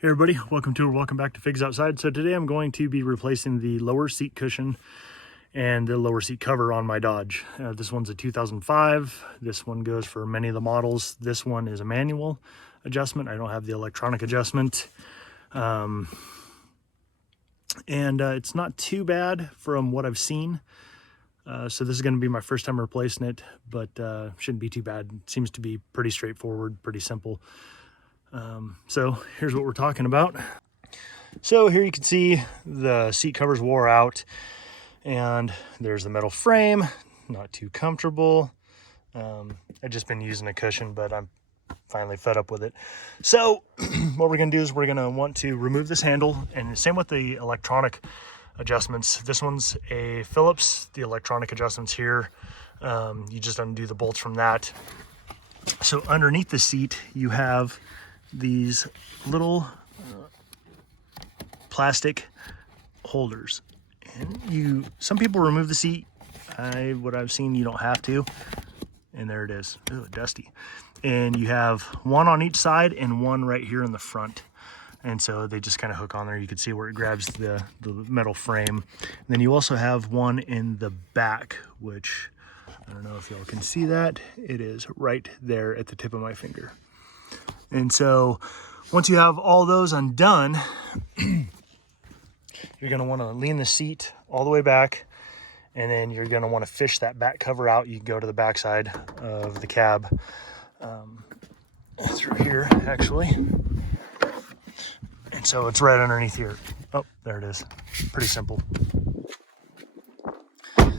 Hey everybody, welcome back to Figs Outside. So today I'm going to be replacing the lower seat cushion and the lower seat cover on my Dodge. This one's a 2005. This one goes for many of the models. This one is a manual adjustment. I don't have the electronic adjustment. It's not too bad from what I've seen. So this is going to be my first time replacing it, but shouldn't be too bad. It seems to be pretty straightforward, pretty simple. So here's what we're talking about. So here you can see the seat covers wore out, and there's the metal frame, not too comfortable. I've just been using a cushion, but I'm finally fed up with it. So what we're gonna do is we're gonna want to remove this handle, and same with the electronic adjustments. This one's a Phillips, the electronic adjustments here. You just undo the bolts from that. So underneath the seat, you have these little plastic holders, and some people remove the seat. What I've seen, you don't have to, and there it is. Ooh, dusty. And you have one on each side and one right here in the front, and so they just kind of hook on there. You can see where it grabs the metal frame. And then you also have one in the back, which I don't know if y'all can see that. It is right there at the tip of my finger. And so once you have all those undone, you're going to want to lean the seat all the way back, and then you're going to want to fish that back cover out. You can go to the back side of the cab, through here actually. And so it's right underneath here. Oh, there it is. Pretty simple.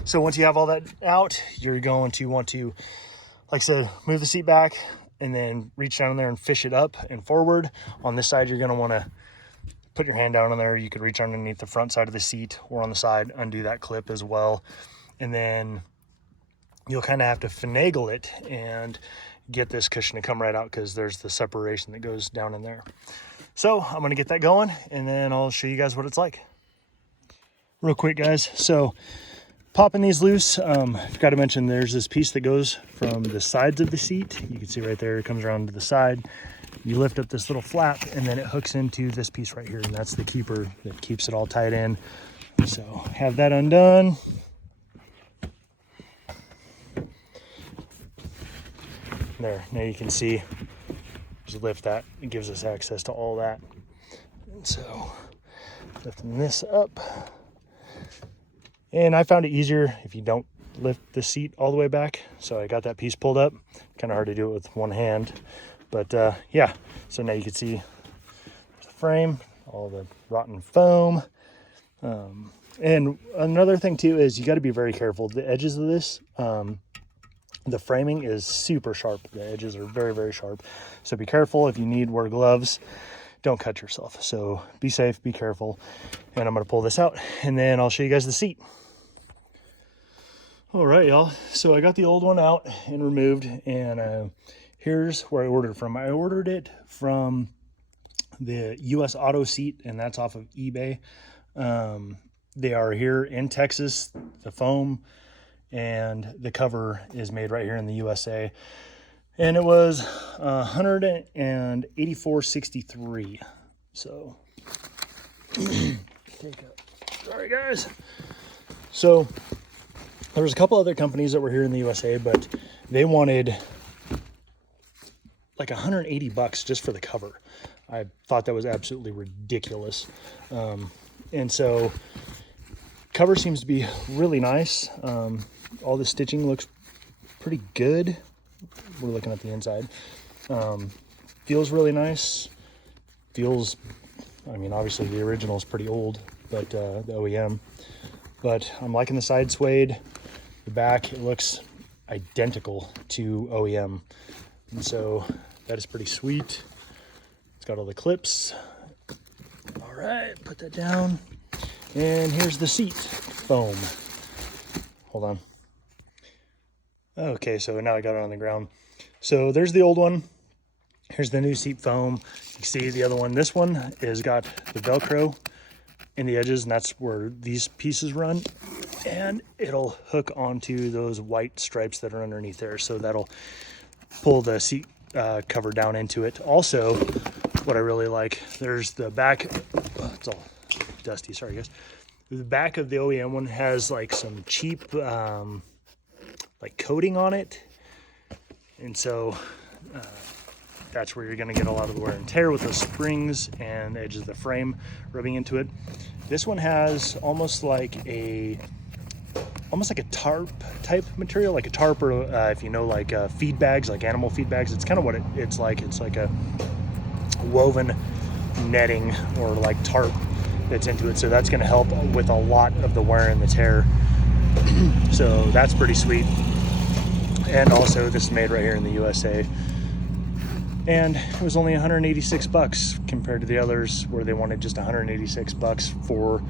So once you have all that out, you're going to want to, like I said, move the seat back, and then reach down in there and fish it up and forward. On this side, you're going to want to put your hand down in there. You could reach underneath the front side of the seat, or on the side, undo that clip as well. And then you'll kind of have to finagle it and get this cushion to come right out, because there's the separation that goes down in there. So I'm going to get that going, and then I'll show you guys what it's like. Real quick, guys. So popping these loose, I forgot to mention there's this piece that goes from the sides of the seat. You can see right there, it comes around to the side. You lift up this little flap, and then it hooks into this piece right here, and that's the keeper that keeps it all tied in. So have that undone. There, now you can see, just lift that. It gives us access to all that. And so lifting this up. And I found it easier if you don't lift the seat all the way back. So I got that piece pulled up. Kind of hard to do it with one hand. But yeah, so now you can see the frame, all the rotten foam. And another thing too is you got to be very careful. The edges of this, the framing is super sharp. The edges are very, very sharp. So be careful. If you need, wear gloves. Don't cut yourself. So be safe, be careful. And I'm going to pull this out, and then I'll show you guys the seat. All right, y'all. So I got the old one out and removed, and here's where I ordered from. I ordered it from the US Auto Seat, and that's off of eBay. They are here in Texas. The foam and the cover is made right here in the USA. And it was $184.63. So, sorry guys. So there was a couple other companies that were here in the USA, but they wanted like $180 just for the cover. I thought that was absolutely ridiculous. And so cover seems to be really nice. All the stitching looks pretty good. We're looking at the inside. Feels really nice. Feels, I mean, obviously the original is pretty old, but the OEM. But I'm liking the side suede. The back, it looks identical to OEM. And so that is pretty sweet. It's got all the clips. All right, put that down. And here's the seat foam. Hold on. Okay, so now I got it on the ground. So there's the old one. Here's the new seat foam. You can see the other one. This one has got the Velcro in the edges, and that's where these pieces run. And it'll hook onto those white stripes that are underneath there. So that'll pull the seat cover down into it. Also, what I really like. There's the back, oh, it's all dusty, sorry guys. The back of the OEM one has like some cheap like coating on it, and so that's where you're going to get a lot of the wear and tear with the springs and the edges of the frame rubbing into it. This one has almost like a tarp type material, like a tarp, or if you know, like feed bags, like animal feed bags. It's kind of what it's like. It's like a woven netting or like tarp that's into it, so that's going to help with a lot of the wear and the tear. So that's pretty sweet. And also, this is made right here in the USA, and it was only 186 bucks compared to the others where they wanted just 186 bucks for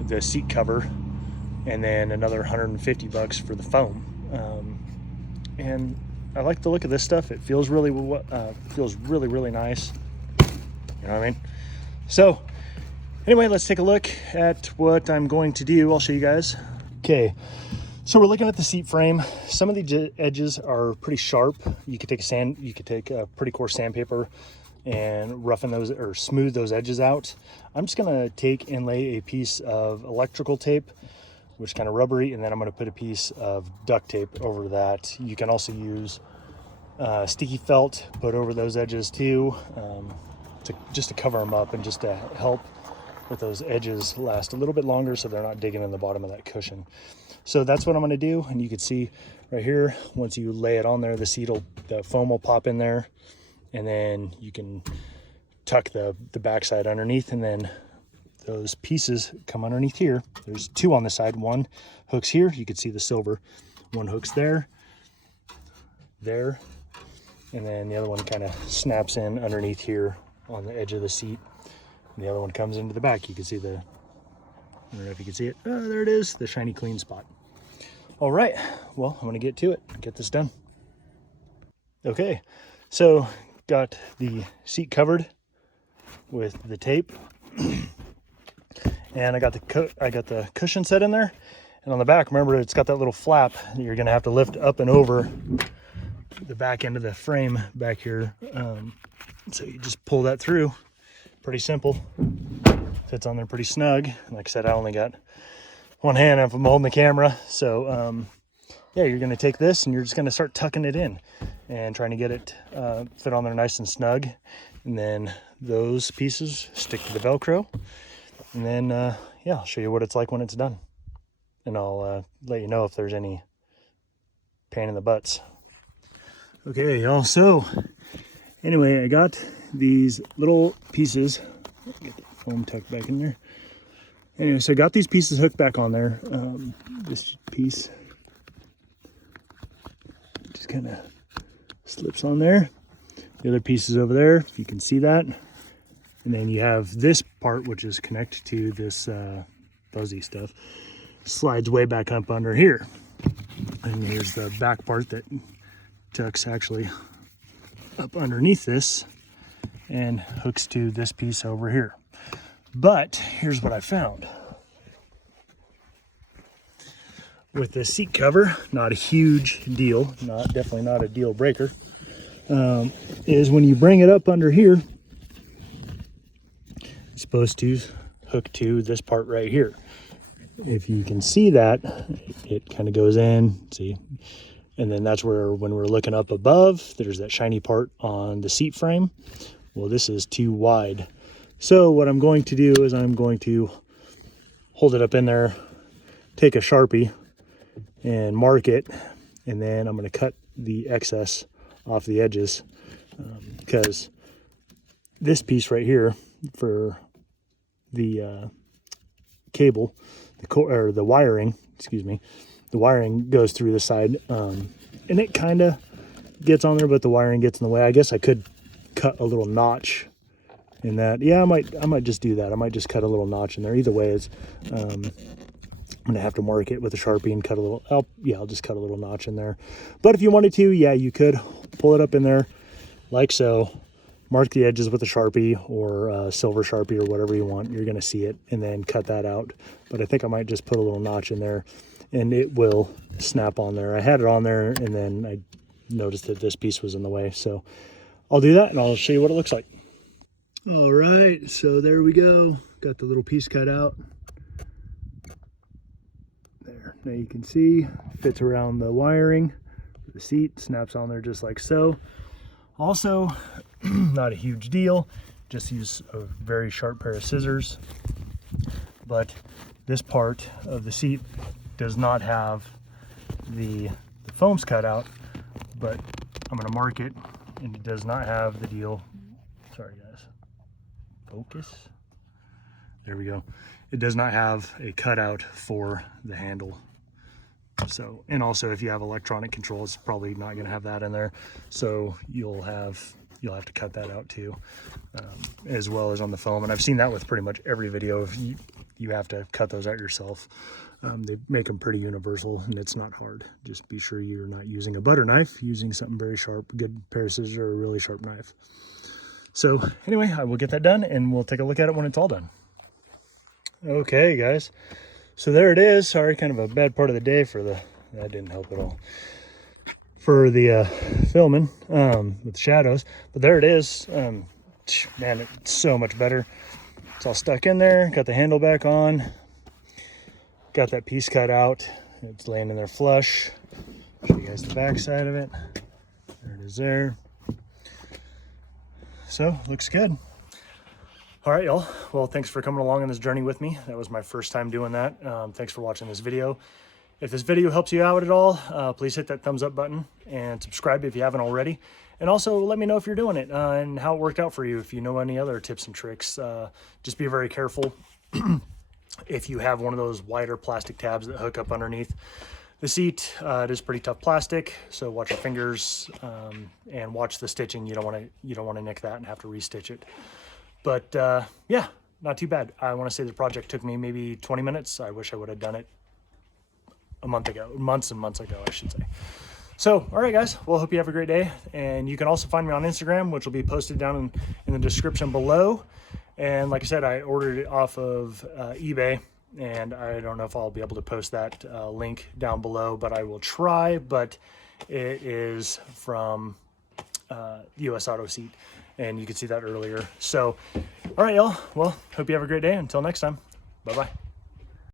the seat cover and then another 150 bucks for the foam. And I like the look of this stuff. It feels really really nice, you know what I mean? So anyway, let's take a look at what I'm going to do. I'll show you guys. Okay, so we're looking at the seat frame. Some of the edges are pretty sharp. You could take a pretty coarse sandpaper and roughen those or smooth those edges out. I'm just gonna take and lay a piece of electrical tape, which is kind of rubbery, and then I'm gonna put a piece of duct tape over that. You can also use sticky felt, put over those edges too, just to cover them up and just to help with those edges last a little bit longer so they're not digging in the bottom of that cushion. So that's what I'm going to do, and you can see right here, once you lay it on there, the foam will pop in there, and then you can tuck the backside underneath, and then those pieces come underneath here. There's two on the side. One hooks here, you can see the silver. One hooks there, and then the other one kind of snaps in underneath here on the edge of the seat. And the other one comes into the back. You can see I don't know if you can see it. Oh, there it is, the shiny clean spot. All right, well, I'm gonna get to it, get this done. Okay, so got the seat covered with the tape, and I got the cushion set in there. And on the back, remember, it's got that little flap that you're gonna have to lift up and over the back end of the frame back here. So you just pull that through. Pretty simple. Fits on there pretty snug. Like I said, I only got one hand if I'm holding the camera. So yeah, you're gonna take this and you're just gonna start tucking it in and trying to get it fit on there nice and snug. And then those pieces stick to the Velcro. And then yeah, I'll show you what it's like when it's done. And I'll let you know if there's any pain in the butts. Okay, y'all, so anyway, I got these little pieces. Get the foam tucked back in there. Anyway, so I got these pieces hooked back on there. This piece just kind of slips on there. The other piece is over there, if you can see that. And then you have this part, which is connected to this fuzzy stuff. Slides way back up under here. And here's the back part that tucks actually up underneath this and hooks to this piece over here. But here's what I found. With the seat cover, not a huge deal, definitely not a deal breaker, is when you bring it up under here, it's supposed to hook to this part right here. If you can see that, it kind of goes in, see? And then that's where, when we're looking up above, there's that shiny part on the seat frame. Well, this is too wide. So what I'm going to do is I'm going to hold it up in there, take a Sharpie and mark it, and then I'm going to cut the excess off the edges, because this piece right here for the cable, the wiring, excuse me, the wiring goes through the side, and it kind of gets on there, but the wiring gets in the way. I guess I could cut a little notch in that. Yeah, I might just do that. I might just cut a little notch in there. Either way, is I'm gonna have to mark it with a Sharpie and cut a little. I'll just cut a little notch in there. But if you wanted to, yeah, you could pull it up in there like so. Mark the edges with a Sharpie or silver Sharpie or whatever you want. You're gonna see it, and then cut that out. But I think I might just put a little notch in there, and it will snap on there. I had it on there, and then I noticed that this piece was in the way, so I'll do that and I'll show you what it looks like. All right, so there we go. Got the little piece cut out. There, now you can see, fits around the wiring. The seat snaps on there just like so. Also, not a huge deal, just use a very sharp pair of scissors. But this part of the seat does not have the foams cut out, but I'm gonna mark it, and it does not have the deal. Sorry guys, focus. There we go. It does not have a cutout for the handle. So, and also if you have electronic control, it's probably not going to have that in there. So you'll have to cut that out too, as well as on the foam. And I've seen that with pretty much every video. If you have to cut those out yourself. They make them pretty universal, and it's not hard. Just be sure you're not using a butter knife, using something very sharp, a good pair of scissors or a really sharp knife. So anyway, I will get that done, and we'll take a look at it when it's all done. Okay guys, so there it is. Sorry, kind of a bad part of the day for that didn't help at all for the filming with the shadows, but there it is. Man, it's so much better. It's all stuck in there. Got the handle back on, got that piece cut out. It's laying in there flush. Show you guys the back side of it. There it is there. So looks good. All right, y'all. Well, thanks for coming along on this journey with me. That was my first time doing that. Thanks for watching this video. If this video helps you out at all, please hit that thumbs up button and subscribe if you haven't already. And also let me know if you're doing it and how it worked out for you. If you know any other tips and tricks, just be very careful. If you have one of those wider plastic tabs that hook up underneath the seat, it is pretty tough plastic. So watch your fingers and watch the stitching. You don't want to nick that and have to restitch it. But yeah, not too bad. I want to say the project took me maybe 20 minutes. I wish I would have done it a month ago, months and months ago, I should say. So, all right, guys. Well, hope you have a great day. And you can also find me on Instagram, which will be posted down in the description below. And like I said, I ordered it off of eBay. And I don't know if I'll be able to post that link down below, but I will try. But it is from US Auto Seat. And you can see that earlier. So, all right, y'all. Well, hope you have a great day. Until next time, bye-bye.